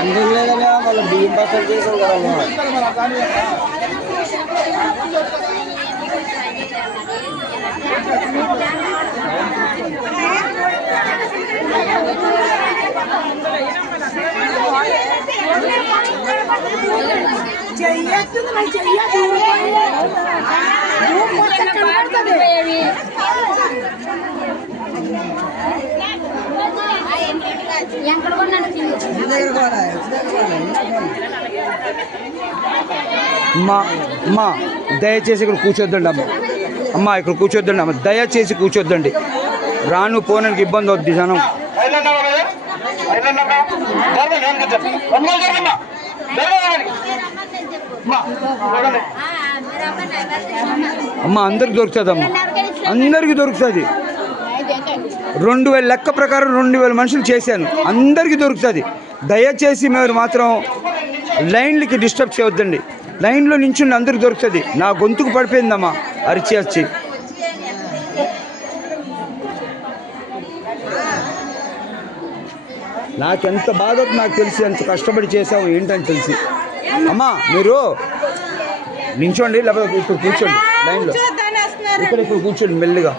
ఎందుకు లేదనే మళ్ళీ బియ్యం పచ్చడి చేసాం కదా అమ్మా దయచేసి ఇక్కడ కూర్చోద్దండి అమ్మ ఇక్కడ కూర్చోద్దండి అమ్మ దయచేసి కూర్చోద్దండి రాను పోనడానికి ఇబ్బంది అవుద్ది జనం అమ్మ అందరికి దొరుకుతుంది అమ్మ అందరికీ దొరుకుతుంది 2000 లెక్క ప్రకారం 2000 మనుషులు చేశాను అందరికీ దొరుకుతుంది దయచేసి మీరు మాత్రం లైన్లకి డిస్టర్బ్ చేయొద్దండి లైన్లో నించుండి అందరికి దొరుకుతుంది నా గొంతుకు పడిపోయిందమ్మా అరిచి నాకెంత బాధ నాకు తెలిసి ఎంత కష్టపడి చేసావు ఏంటని తెలిసి అమ్మా మీరు నించోండి లేకపోతే ఇప్పుడు కూర్చోండి లైన్లో ఇక్కడ కూర్చోండి మెల్లిగా